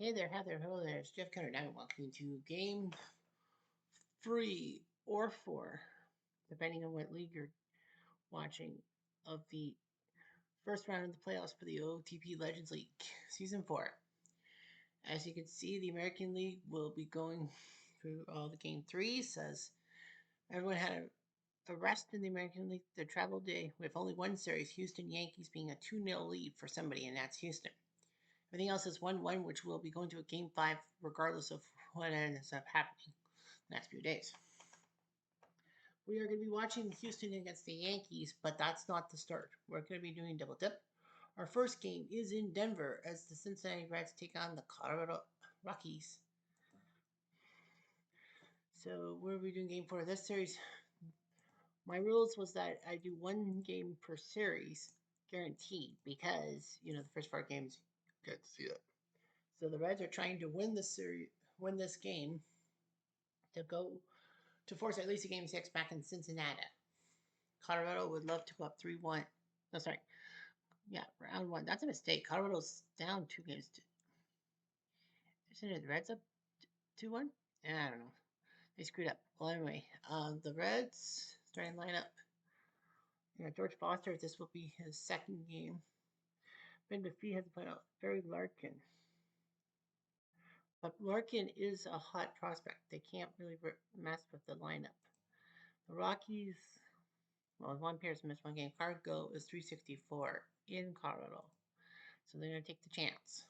Hey there, Heather. Hello there. It's Jeff Cutter. Now welcome to game 3 or 4, depending on what league you're watching, of the first round of the playoffs for the OOTP Legends League, Season 4. As you can see, the American League will be going through all the game 3s, as everyone had a rest in the American League, their travel day, with only one series, Houston Yankees being a 2-0 lead for somebody, and that's Houston. Everything else is 1-1, which will be going to a game 5 regardless of what ends up happening the next few days. We are going to be watching Houston against the Yankees, but that's not the start. We're going to be doing double dip. Our first game is in Denver as the Cincinnati Reds take on the Colorado Rockies. So we'll be doing game 4 of this series. My rules was that I do one game per series, guaranteed, because the first 4 games you get to see that. So the Reds are trying to win this game to force at least a game 6 back in Cincinnati. Colorado would love to go up 3-1. No, sorry. Yeah, round 1. That's a mistake. Colorado's down 2 games. Isn't it the Reds up 2-1? I don't know. They screwed up. Well, anyway, the Reds starting lineup. George Foster, this will be his second game. Ben DeFee has put out Barry Larkin. But Larkin is a hot prospect. They can't really mess with the lineup. The Rockies, well, one pair's missed one game. Cargo is 364 in Colorado. So they're going to take the chance.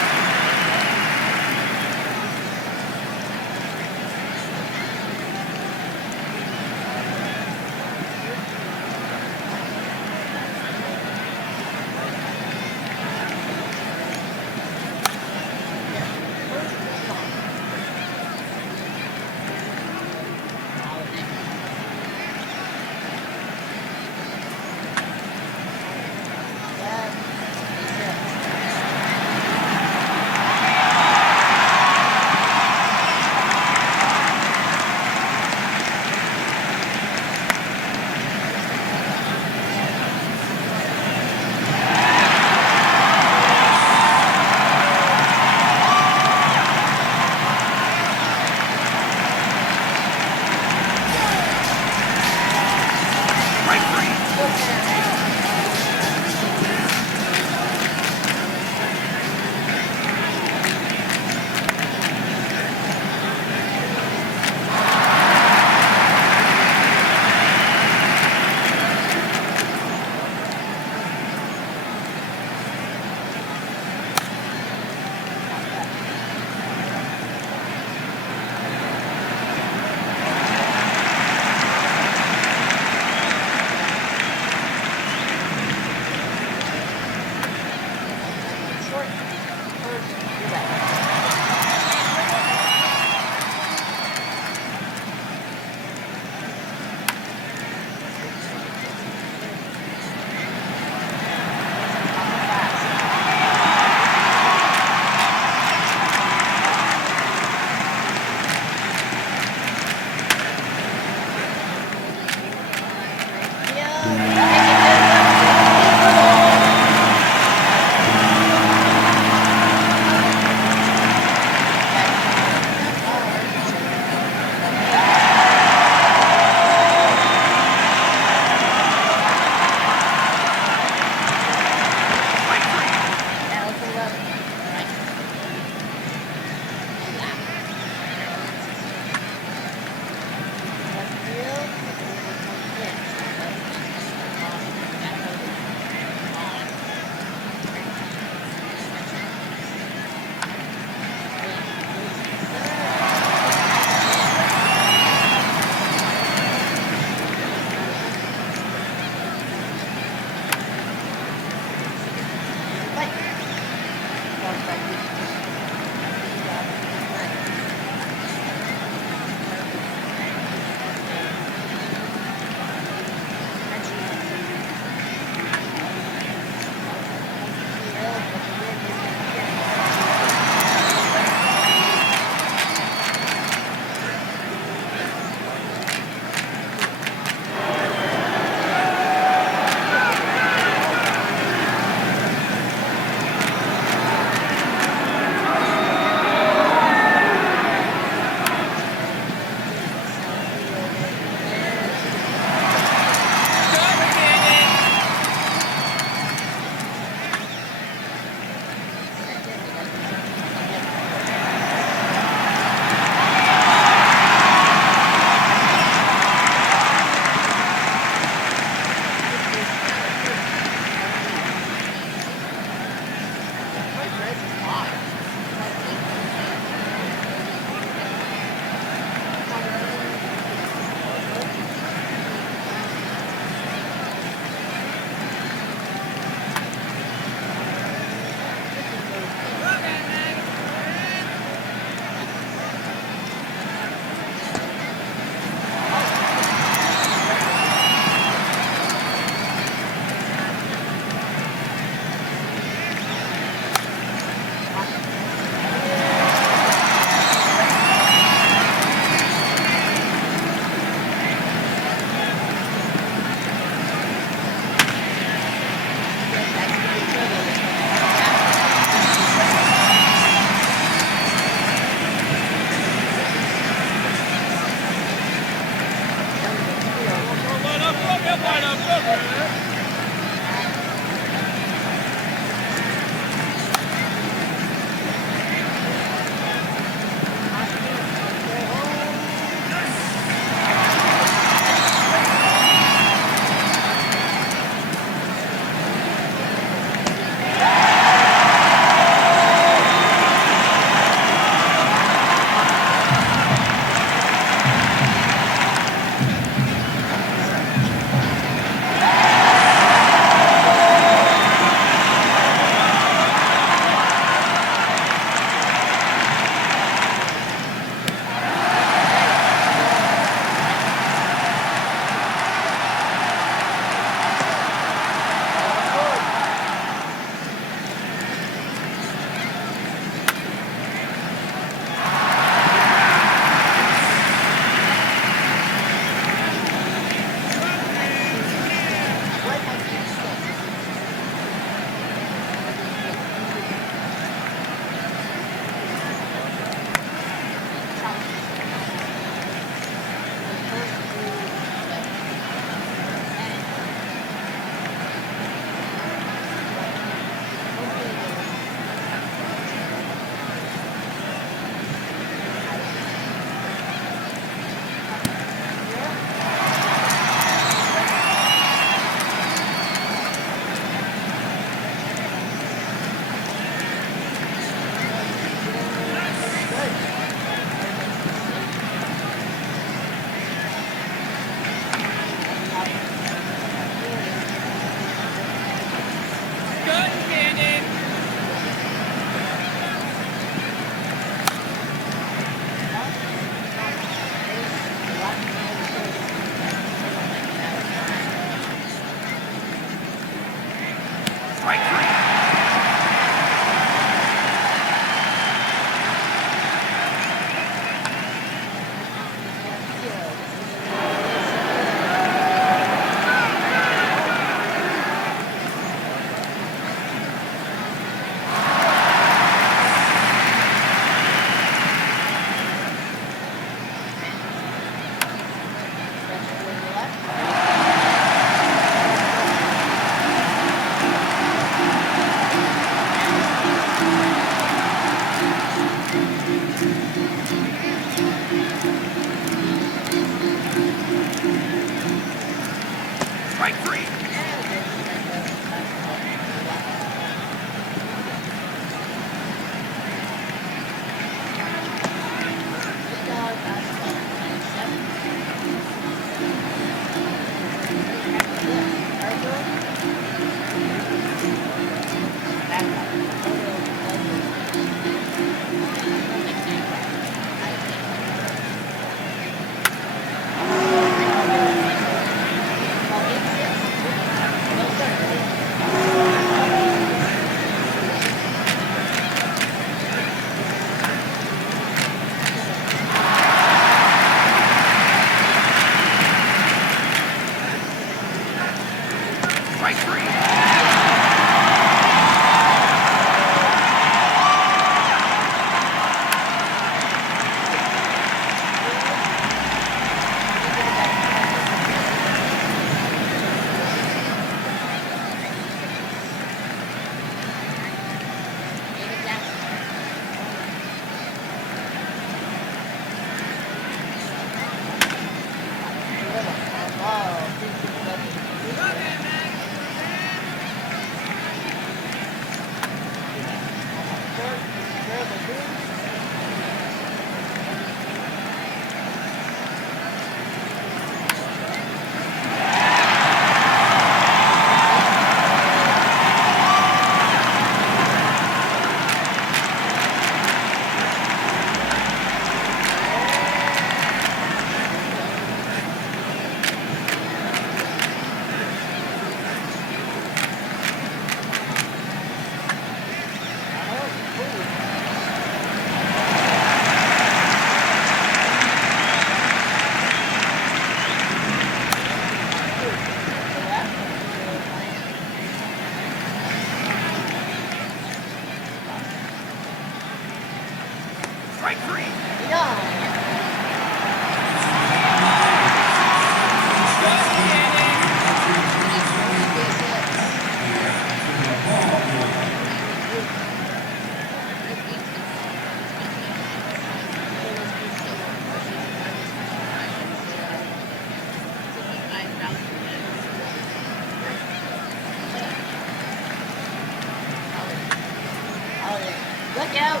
Look out!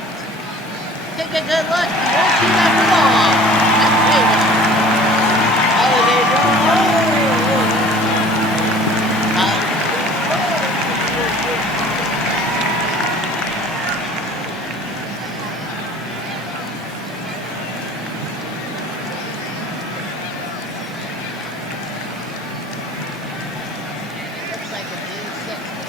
Take a good look. You won't see that for long. Holiday looks like a game 6.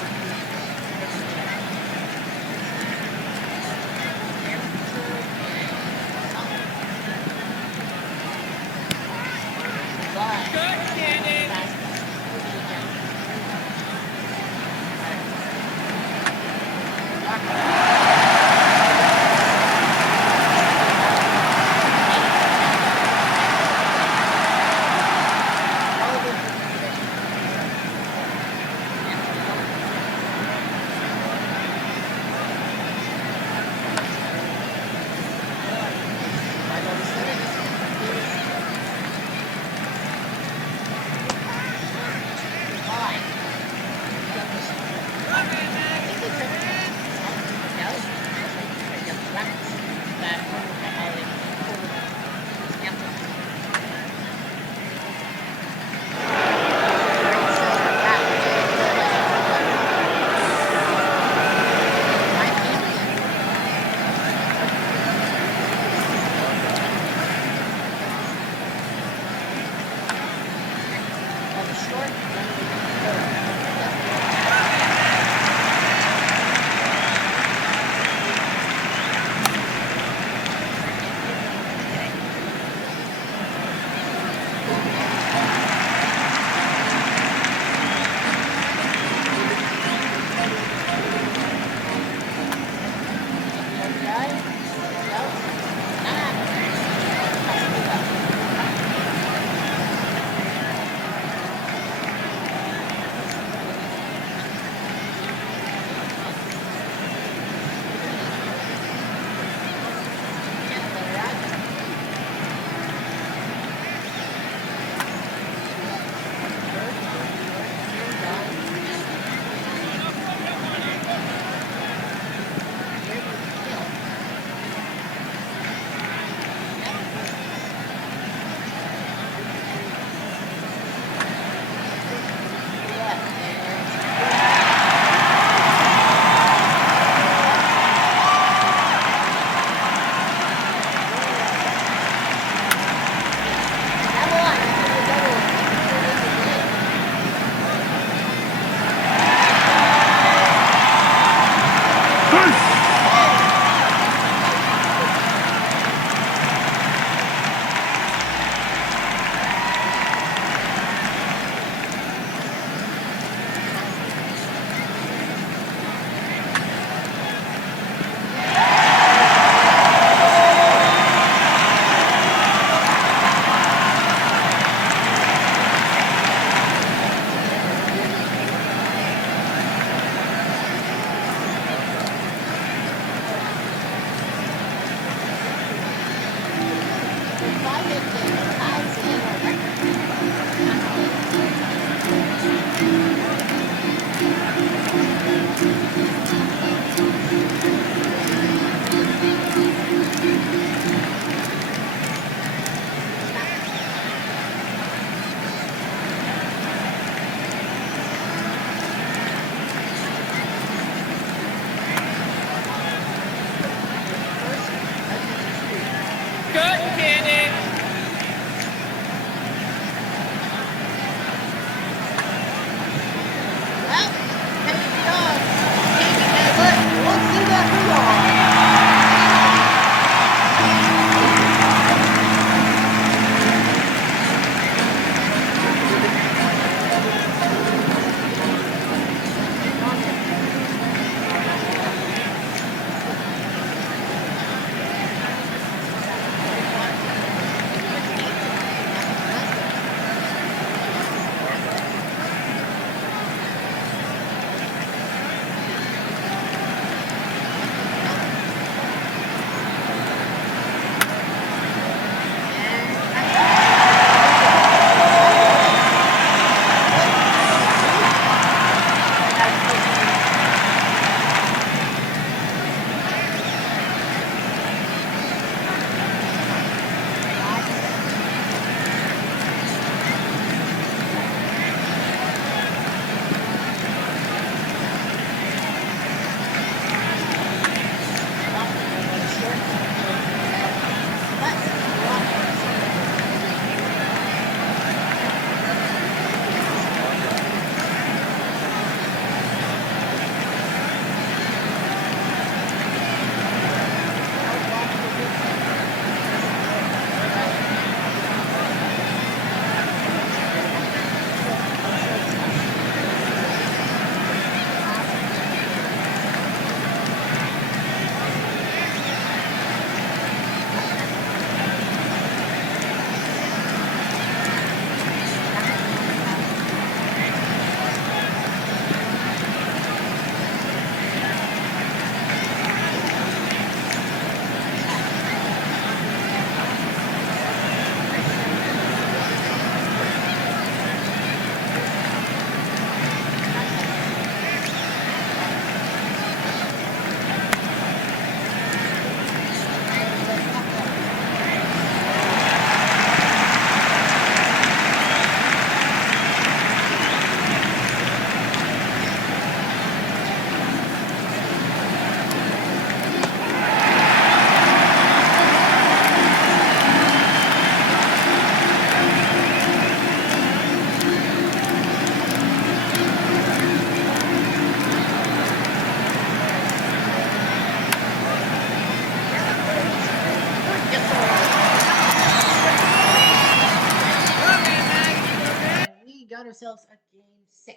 ourselves a game 6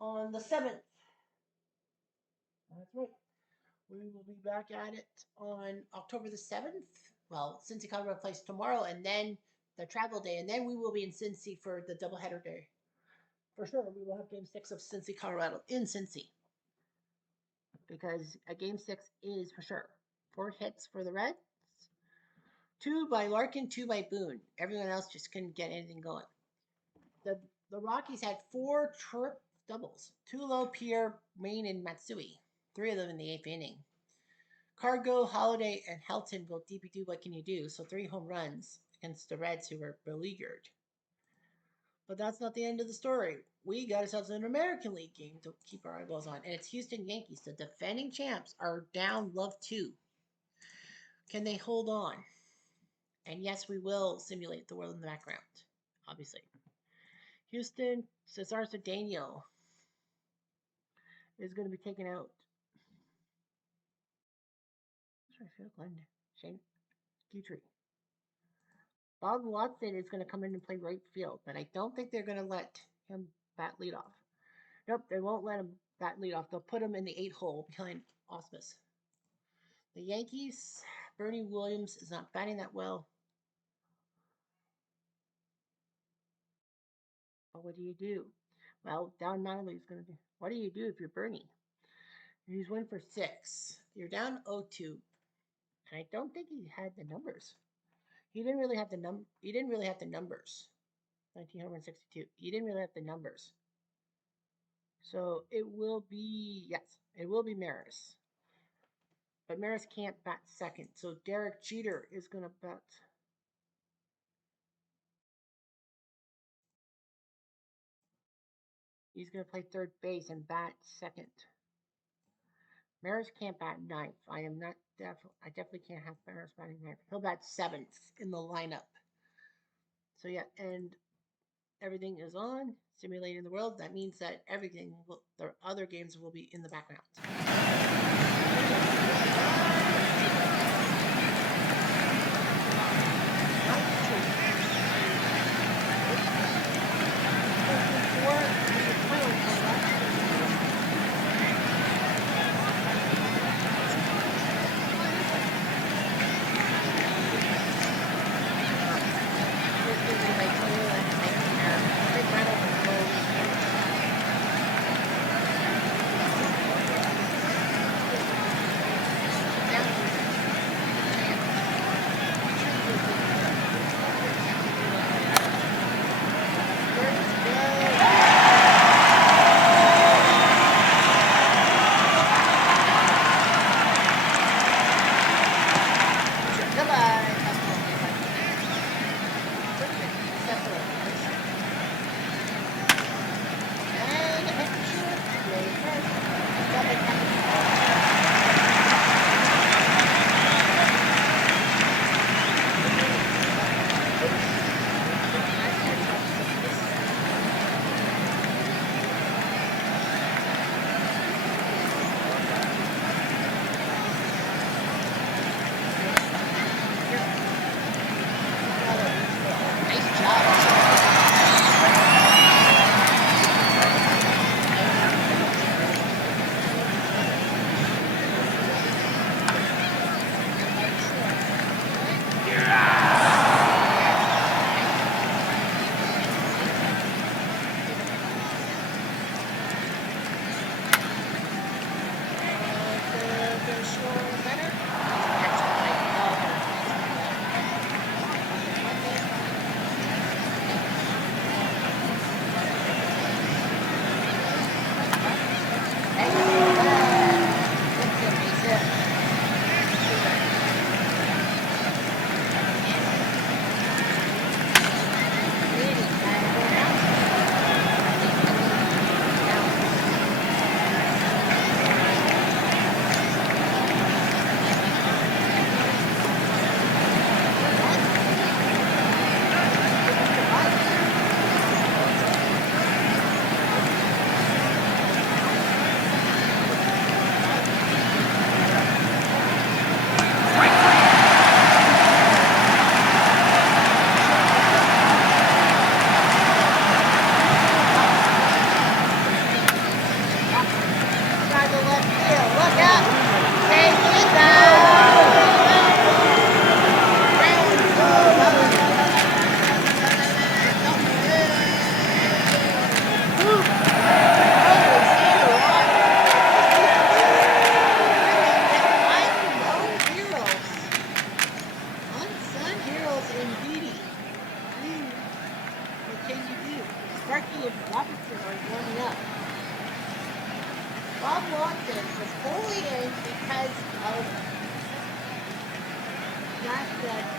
on the 7th. That's right. We will be back at it on October the 7th. Well, Cincy Colorado plays tomorrow, and then the travel day, and then we will be in Cincy for the doubleheader day. For sure, we will have game 6 of Cincy Colorado in Cincy. Because a game 6 is for sure. 4 hits for the Reds. 2 by Larkin, 2 by Boone. Everyone else just couldn't get anything going. The Rockies had 4 trip doubles. 2 low, Pierre, Maine, and Matsui. 3 of them in the 8th inning. Cargo, Holiday, and Helton go DP2. What can you do? So 3 home runs against the Reds, who were beleaguered. But that's not the end of the story. We got ourselves an American League game to keep our eyeballs on, and it's Houston Yankees. The defending champs are down love 2. Can they hold on? And yes, we will simulate the world in the background, obviously. Houston, Cesar Cedeno is going to be taken out. Shane Guthrie. Bob Watson is going to come in and play right field, but I don't think they're going to let him bat leadoff. Nope, they won't let him bat leadoff. They'll put him in the 8 hole behind Osmus. The Yankees, Bernie Williams is not batting that well. But what do you do? Well, Don Mattingly is going to do. What do you do if you're Bernie? He's 1 for 6. You're down 0-2, and I don't think he had the numbers. He didn't really have the numbers. 1962. He didn't really have the numbers. So it will be Maris. But Maris can't bat second. So Derek Jeter is going to bat. He's going to play third base and bat second. Maris can't bat ninth. I definitely can't have Maris batting ninth. He'll bat 7th in the lineup. So yeah, and everything is on, simulating the world. That means that the other games will be in the background.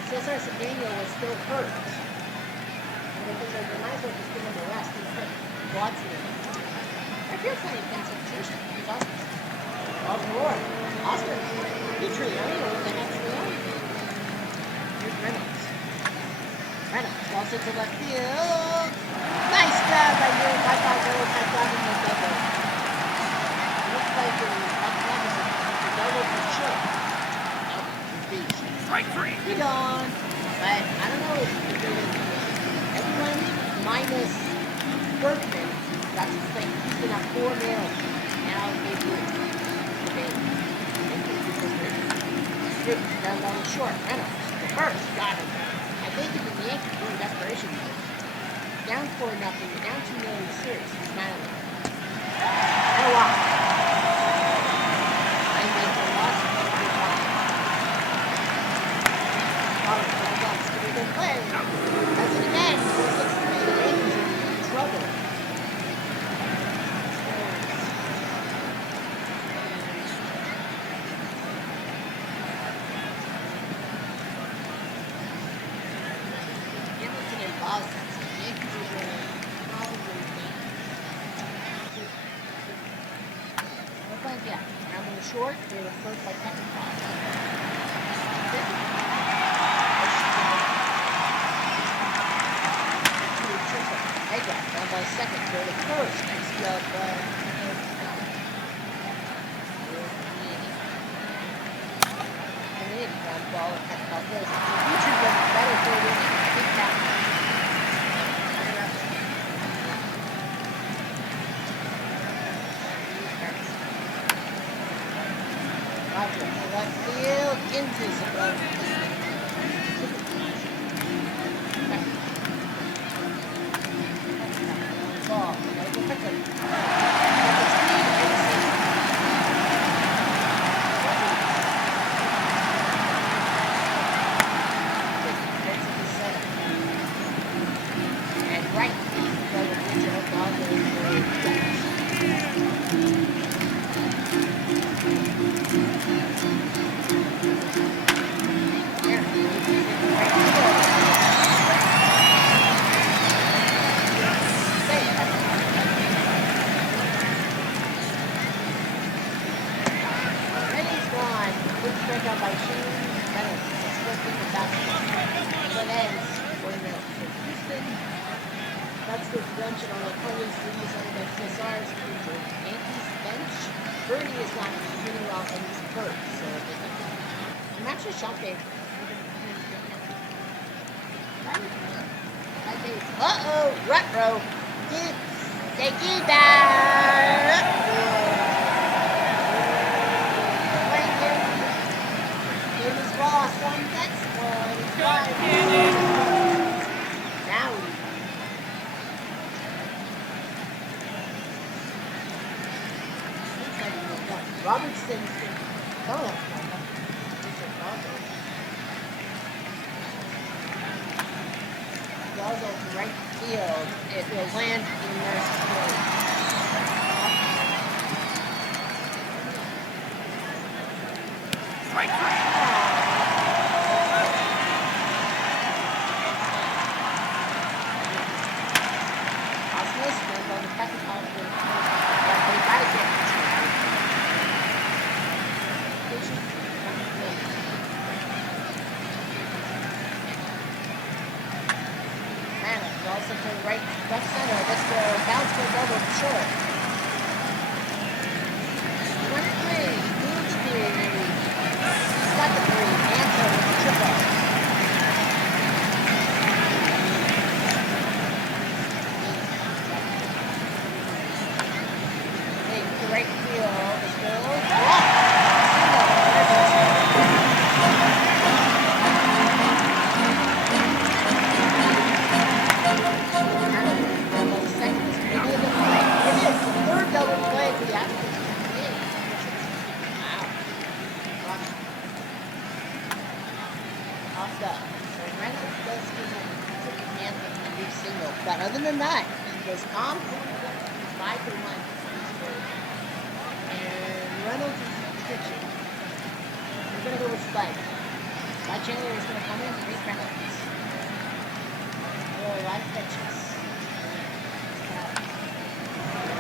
Cesar Cedeno was still hurt. And they figured they might as well just give him a rest and put Watson in. I feel funny against substitution. He's Oscar. Oh, Lord. Oscar. He Trioni or the next Trioni. Here's Reynolds. Reynolds falls into left field. Nice grab by you. I thought Reynolds had gotten the double. It looks like that was a double for sure. Strike three. He gone. But I don't know if everyone minus Bergman got to play. He's been at 4 mil. Now they do it. Down on the short. Reynolds. The first. Got him. I think if the Yankees were in desperation mode. Down 4-0. Down 2 mil in the series. He's smiling. And a walk. I make a loss. Good play. That's it again. The Yankees are in trouble. Hamilton and Boston. So the Yankees are going to probably win. Look like that. Around on the short, they were first by Peckinpah. Down by second, go to first. Nice job by ground ball and Peckinpah first. Future does better third inning. Big tap. Roger, left field into Sabrina. That's the prevention on the opponent's release on the Cesar's injured. Yankees bench. Bernie is not really well and he's hurt, so I'm actually shocked they. Uh-oh, retro. Take you back. It was lost on next one. Now we. Robertson's been going. Goes over right field. It will land in their field. Strike three. Osmos stands on the Peckinpah field. They got to get also to the right, left center. This will bounce for a double for sure. 23, huge speed. He's got the 3. Answer with the triple. Hey, to the right field. This goes. Walk. But other than that, he was calm, 5-1. And Reynolds is pitching. play. Scott Chandler is going to come in and make penalties. A lot of pitches.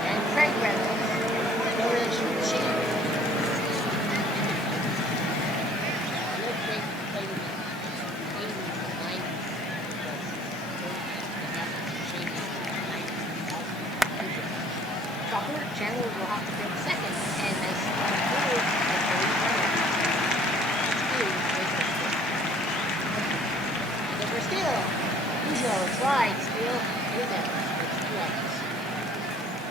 And Craig Reynolds, no relation to Shane. Look, Craig played in the 80s and 90s. Chopper, Chandler will have to pick second, and as third, for steal. Ujo, slide, steal, do that. It's 2 outs.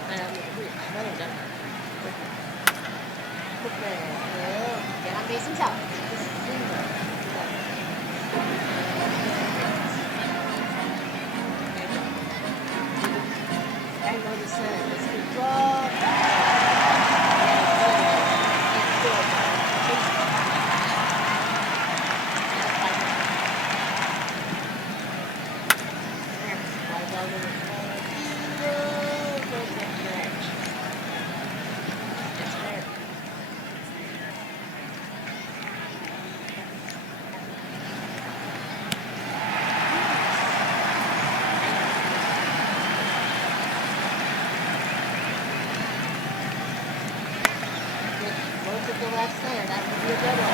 Another double. Quickman, get on base himself. This is Zingo. And go to center. Let's go draw. To the left center, that would be a good one.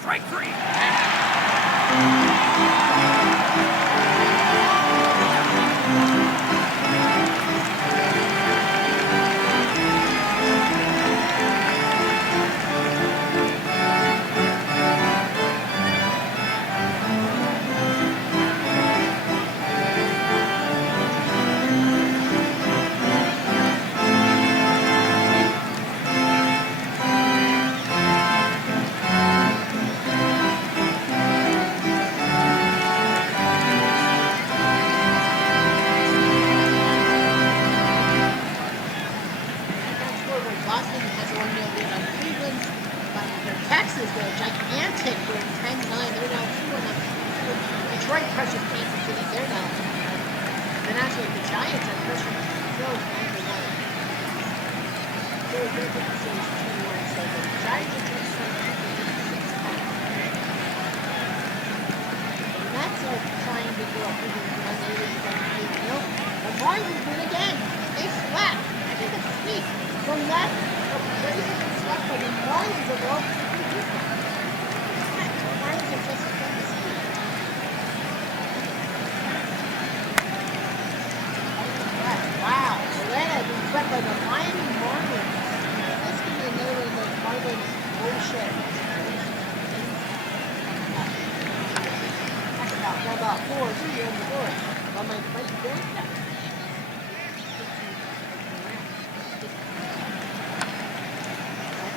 Strike three. actually, the Giants are pushing the Phillies 9-1. They're putting the Phillies 2-1, so the Giants are just trying to keep the 86 points. The Mets are trying to go up even one lately from 8-0. The Marlins win again. They swept. I think it's a sweep. The left, the Braves have been swept by the Marlins of all the Marlins are just from the sweep. Wow, Atlanta has been swept by the Miami Marlins. This could be another one of those Marlins bullshit. Talk about 4-3 on the board. On my fight board.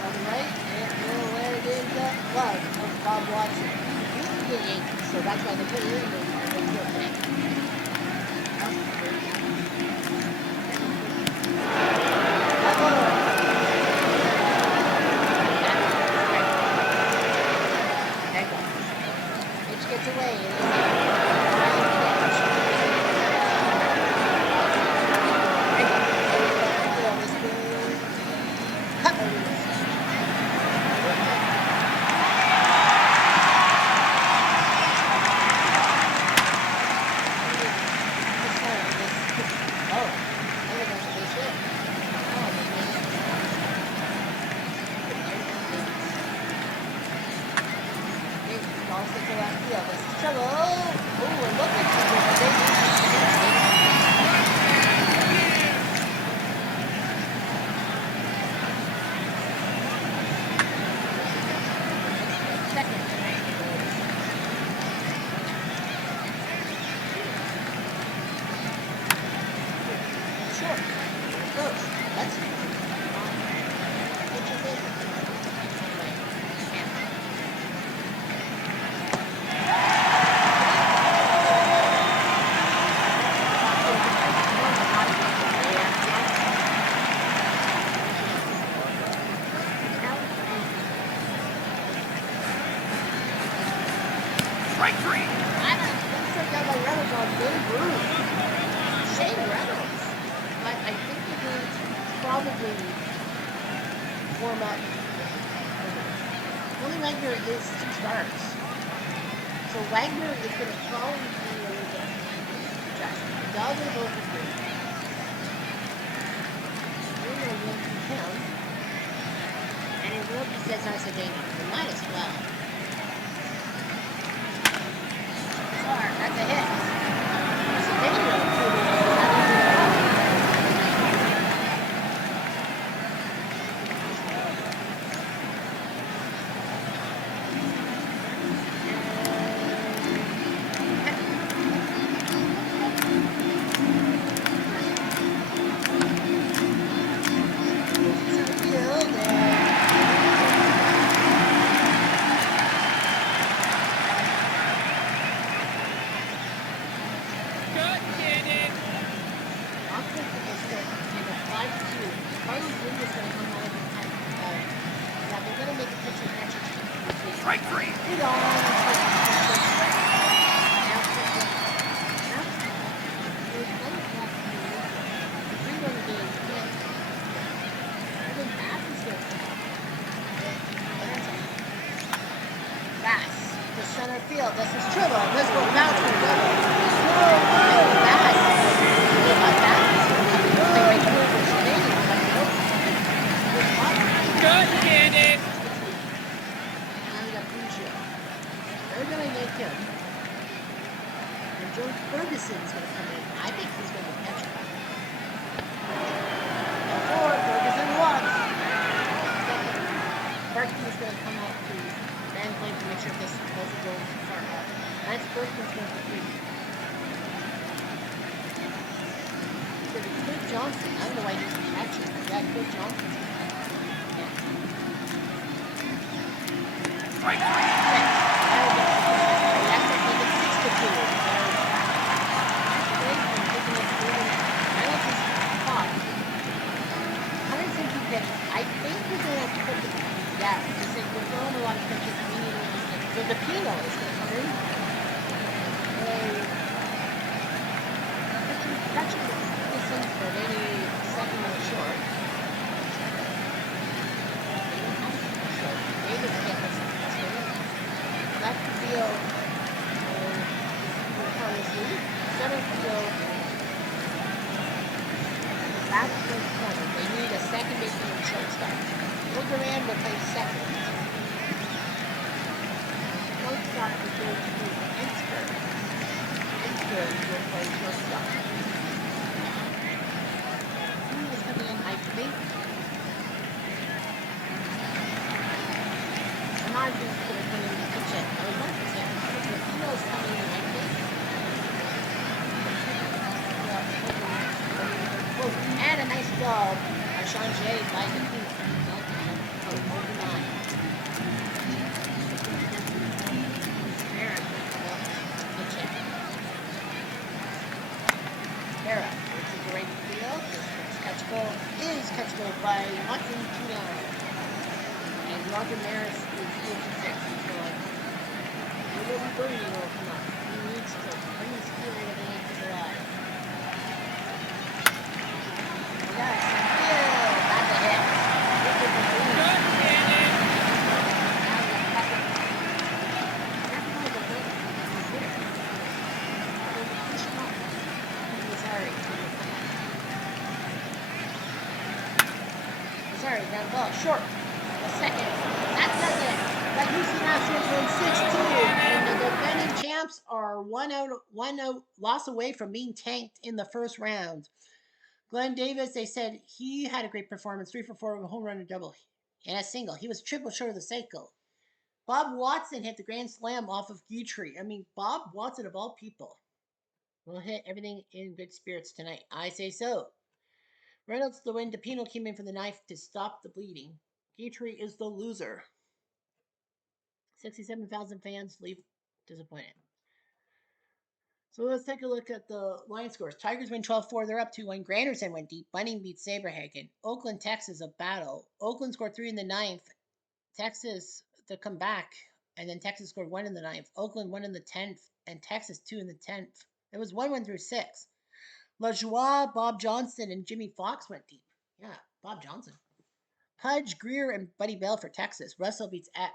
On the right, and where it is the glove of Bob Watson. He's the Yankees, so that's why they put it in there. Gets away. That's what's coming. They need a second baseman and shortstop. Will Duran will play second. Shortstop will go to Ensberg. Ensberg will play shortstop. Who is coming in? I think. I'm not just going to come in the kitchen. I was 1%. The female's coming in, I think. And a nice job by Changer by the female. Over 9. Hera, it's a great field. This catchable by Watson Tuna. And Roger Maris is 56. So a little birdie will come up. He needs to bring the spirit of the Yankees alive. Yes, that's a hit. This is the Sorry, ground ball short. A second. That does it. The Houston Astros win 6-2, and the defending champs are one out loss away from being tanked in the first round. Glenn Davis, they said he had a great performance, 3 for 4 with a home run and double, and a single. He was triple short of the cycle. Bob Watson hit the grand slam off of Guthrie. I mean, Bob Watson of all people will hit everything in good spirits tonight. I say so. Reynolds the win. DePino came in for the knife to stop the bleeding. Guthrie is the loser. 67,000 fans leave disappointed. So let's take a look at the line scores. Tigers win 12-4. They're up 2-1. Granderson went deep. Bunning beat Saberhagen. Oakland, Texas, a battle. Oakland scored 3 in the ninth. Texas to come back. And then Texas scored 1 in the ninth. Oakland 1 in the 10th. And Texas 2 in the 10th. It was 1-1 through 6. LaJoie, Bob Johnson, and Jimmy Fox went deep. Yeah, Bob Johnson. Pudge, Greer, and Buddy Bell for Texas. Russell beats Eck.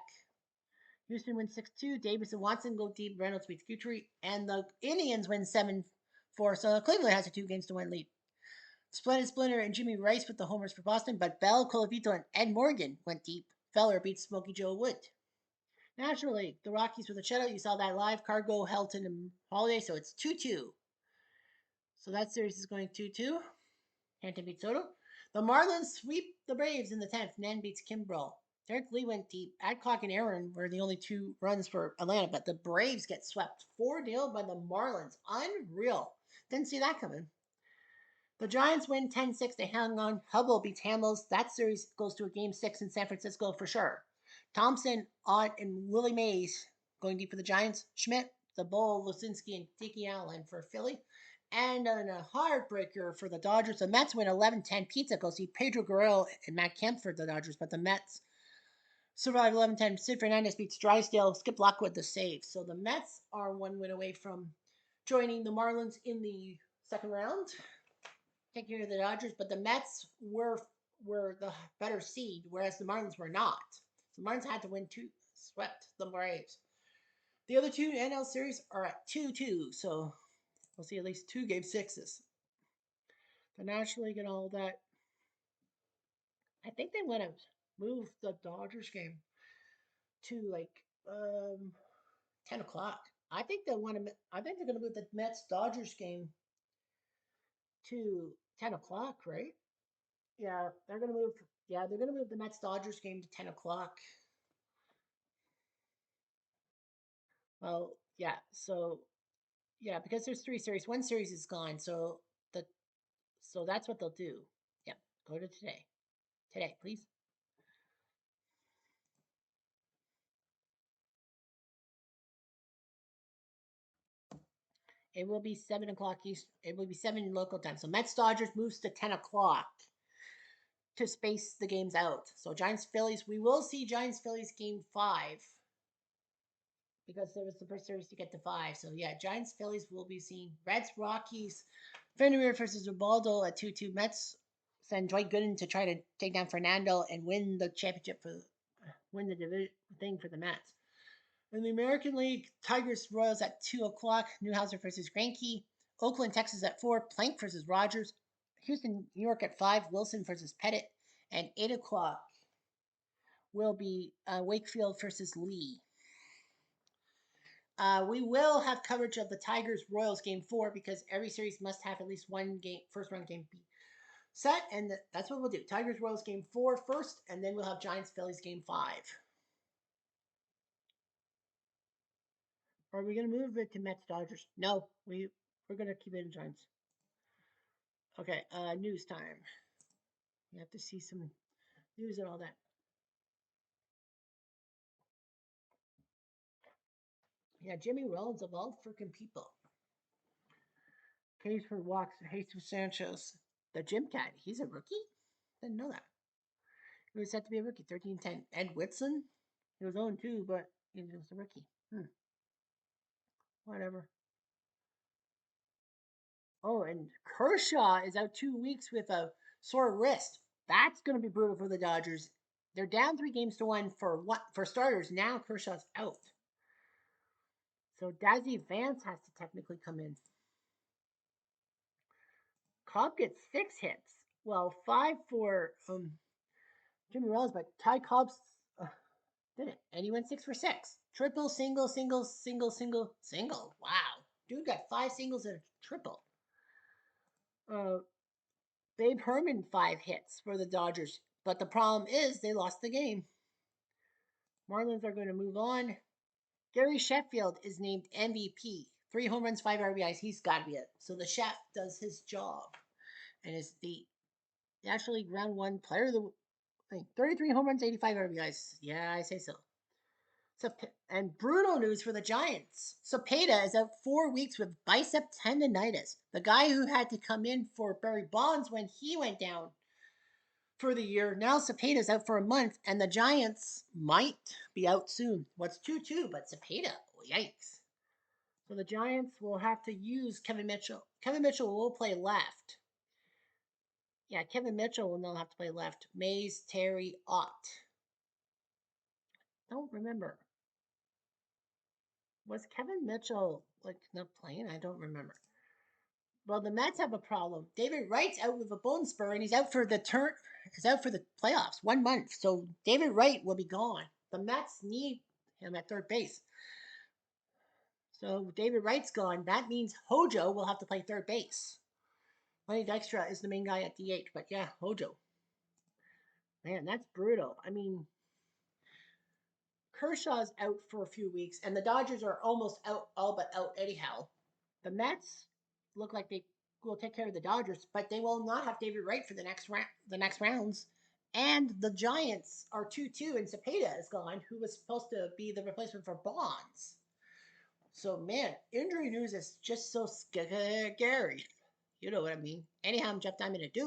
Houston wins 6-2. Davis and Watson go deep. Reynolds beats Guthrie. And the Indians win 7-4. So Cleveland has a 2 games to 1 lead. Splinter and Jimmy Rice with the homers for Boston. But Bell, Colavito, and Ed Morgan went deep. Feller beats Smokey Joe Wood. National League, the Rockies with a shutout. You saw that live. Cargo, Helton, and Holiday. So it's 2-2. So that series is going 2-2. Hampton beats Soto. The Marlins sweep the Braves in the 10th. Nen beats Kimbrell. Derek Lee went deep. Adcock and Aaron were the only 2 runs for Atlanta, but the Braves get swept 4-0 by the Marlins. Unreal. Didn't see that coming. The Giants win 10-6. They hung on. Hubble beats Hamels. That series goes to a game 6 in San Francisco for sure. Thompson, Ott, and Willie Mays going deep for the Giants. Schmidt, the Bull, Lucinski, and Tiki Allen for Philly. And a heartbreaker for the Dodgers. The Mets win 11-10. Pizza goes see Pedro Guerrero and Matt Kemp for the Dodgers, but the Mets survive 11-10. Sid Fernandez beats Drysdale. Skip Lockwood the save. So the Mets are 1 win away from joining the Marlins in the second round. Taking care of the Dodgers, but the Mets were the better seed, whereas the Marlins were not. The Marlins had to win 2, swept the Braves. The other 2 NL series are at 2-2, so we'll see at least 2 game 6s. The National League and all that. I think they want to move the Dodgers game to like 10 o'clock. I think they want to. I think they're going to move the Mets Dodgers game to 10 o'clock, right? Yeah, they're going to move. Yeah, they're going to move the Mets Dodgers game to 10 o'clock. Well, yeah. So yeah, because there's 3 series. 1 series is gone, so that's what they'll do. Yeah, go to today. Today, please. It will be 7 o'clock East. It will be 7 local time. So Mets Dodgers moves to 10 o'clock to space the games out. So Giants Phillies, we will see Giants Phillies game 5 because there was the first series to get to 5. So yeah, Giants Phillies will be seen. Reds Rockies, Fenrir versus Ubaldo at 2-2. Mets send Dwight Gooden to try to take down Fernando and win the championship win the division thing for the Mets. In the American League, Tigers Royals at 2 o'clock. Newhouser versus Greinke. Oakland, Texas at 4. Plank versus Rogers. Houston, New York at 5. Wilson versus Pettit. And 8 o'clock will be Wakefield versus Lee. We will have coverage of the Tigers Royals game 4 because every series must have at least one game, first round game be set, and that's what we'll do. Tigers Royals game 4 first, and then we'll have Giants Phillies game 5. Are we gonna move it to Mets Dodgers? No, we're gonna keep it in Giants. Okay, news time. You have to see some news and all that. Yeah, Jimmy Rollins of all freaking people. Case for walks, Jesus Sanchez. The Gym Cat, he's a rookie? Didn't know that. He was set to be a rookie, 13-10. Ed Whitson, he was 0-2, but he was a rookie. Whatever. Oh, and Kershaw is out 2 weeks with a sore wrist. That's going to be brutal for the Dodgers. They're down 3 games to 1 for starters. Now Kershaw's out. So Dazzy Vance has to technically come in. Cobb gets 6 hits. Well, 5 for Jimmy Wells, but Ty Cobb's did it. And he went 6 for 6. Triple, single, single, single, single, single. Wow. Dude got 5 singles and a triple. Babe Herman 5 hits for the Dodgers. But the problem is they lost the game. Marlins are going to move on. Gary Sheffield is named MVP. 3 home runs, 5 RBIs. He's got to be it. So the chef does his job and is the National League Round 1 player of the thing. 33 home runs, 85 RBIs. Yeah, I say so. And brutal news for the Giants. Cepeda is out 4 weeks with bicep tendonitis. The guy who had to come in for Barry Bonds when he went down for the year. Now Cepeda's out for a month, and the Giants might be out soon. What's 2-2, but Cepeda, yikes. So the Giants will have to use Kevin Mitchell. Kevin Mitchell will play left. Yeah, Kevin Mitchell will not have to play left. Mays, Terry, Ott. Don't remember. Was Kevin Mitchell not playing? I don't remember. Well, the Mets have a problem. David Wright's out with a bone spur, and he's out for the playoffs 1 month. So David Wright will be gone. The Mets need him at third base. So David Wright's gone. That means Hojo will have to play third base. Lenny Dykstra is the main guy at DH, but yeah, Hojo. Man, that's brutal. I mean, Kershaw's out for a few weeks, and the Dodgers are almost out, all but out anyhow. The Mets look like they will take care of the Dodgers, but they will not have David Wright for the next rounds. And the Giants are 2-2, and Cepeda is gone, who was supposed to be the replacement for Bonds. So, man, injury news is just so scary. You know what I mean. Anyhow, I'm Jeff Diamond at Duke.